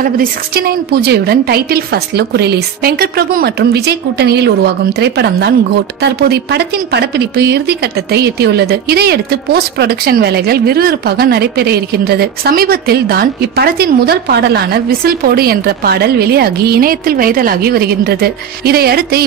தளபதி 69 பூஜையுடன் title first look release. Venkat Prabhu மற்றும் விஜய் கூட்டணியில் உருவாகும் திரைப்படம் தான் கோட். தற்போது இப்படத்தின் படப்பிடிப்பு இறுதி கட்டத்தை எட்டியுள்ளது. இதையடுத்து போஸ்ட் புரொடக்ஷன் வேலைகள் விறுவிறுப்பாக நடைபெற இருக்கின்றது. சமீபத்தில் தான் இப்படத்தின் முதல் பாடலான விசில் போடு என்ற பாடல் வெளியாகி இணையத்தில் வைரலாகி வருகின்றது. இதையடுத்து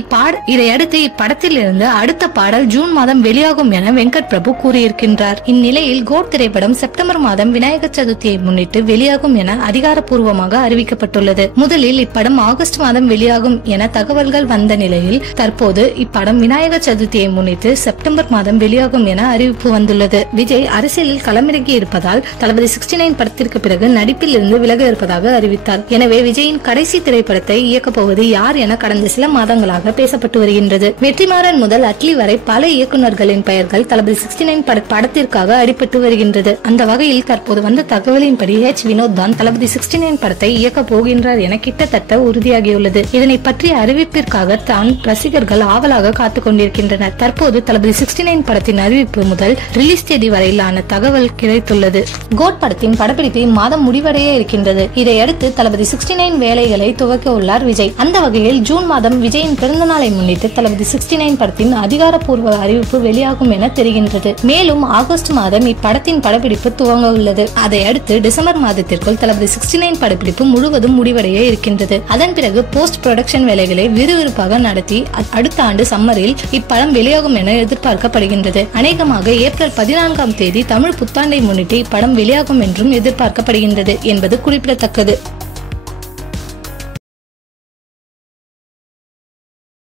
இப்படத்தில் இருந்து அடுத்த பாடல் ஜூன் மாதம் வெளியாகும் என வெங்கட் பிரபு கூறியிருக்கின்றார். இந்நிலையில் கோட் திரைப்படம் செப்டம்பர் மாதம் விநாயகர் சதுர்த்தியை முன்னிட்டு வெளியாகும் என அதிகாரப்பூர்வமாக அறிவிக்கப்பட்டுள்ளது. முதலில் இப்படம் ஆகஸ்ட் மாதம் வெளியாகும் என தகவல்கள் வந்த நிலையில் தற்போது இப்படம் விநாயகர் சதுர்த்தியை முன்னிட்டு செப்டம்பர் மாதம் வெளியாகும் என அறிவிப்பு வந்துள்ளது. விஜய் அரசியலில் களமிறங்கி இருப்பதால் தளபதி 69 படத்திற்கு பிறகு நடிப்பில் இருந்து விலக இருப்பதாக அறிவித்தார். எனவே விஜயின் கடைசி திரைப்படத்தை இயக்கப் போவது யார் என கடந்த சில மாதங்களாக பேசப்பட்டு வருகின்றது. வெற்றிமாறன் முதல் அட்லி வரை பல இயக்குநர்களின் பெயர்கள் தளபதி 69 படத்திற்காக அடிபட்டு வருகின்றது. அந்த வகையில் தற்போது வந்த தகவலின்படி வினோத் தான் தளபதி 69 படத்தை இயக்க போகின்றார் என கிட்டத்தட்ட உறுதியாகியுள்ளது. இதனை பற்றிய அறிவிப்பிற்காக தான் ரசிகர்கள் ஆவலாக காத்துக் கொண்டிருக்கின்றனர். தற்போது தளபதி 69 படத்தின் அறிவிப்பு முதல் ரிலீஸ் தேதி வரையிலான தகவல் கிடைத்துள்ளது. கோட் படத்தின் படப்பிடிப்பு இம்மாதம் முடிவடைய இருக்கின்றது. இதையடுத்து தளபதி 69 வேலைகளை துவக்க உள்ளார் விஜய். அந்த வகையில் ஜூன் மாதம் விஜயின் பிறந்த நாளை முன்னிட்டு தளபதி 69 படத்தின் அதிகாரப்பூர்வ அறிவிப்பு வெளியாகும் என தெரிகின்றது. மேலும் ஆகஸ்ட் மாதம் இப்படத்தின் படப்பிடிப்பு துவங்க உள்ளது. அதையடுத்து டிசம்பர் மாதத்திற்குள் தளபதி 69 படப்பிடிப்பு முழுவதும் முடிவடைய இருக்கின்றது. அதன் பிறகு போஸ்ட் புரொடக்ஷன் வேலைகளை விறுவிறுப்பாக நடத்தி அடுத்த ஆண்டு சம்மரில் இப்படம் வெளியாகும் என எதிர்பார்க்கப்படுகின்றது. அநேகமாக ஏப்ரல் 14ஆம் தேதி தமிழ் புத்தாண்டை முன்னிட்டு இப்படம் வெளியாகும் என்றும் எதிர்பார்க்கப்படுகின்றது என்பது குறிப்பிடத்தக்கது.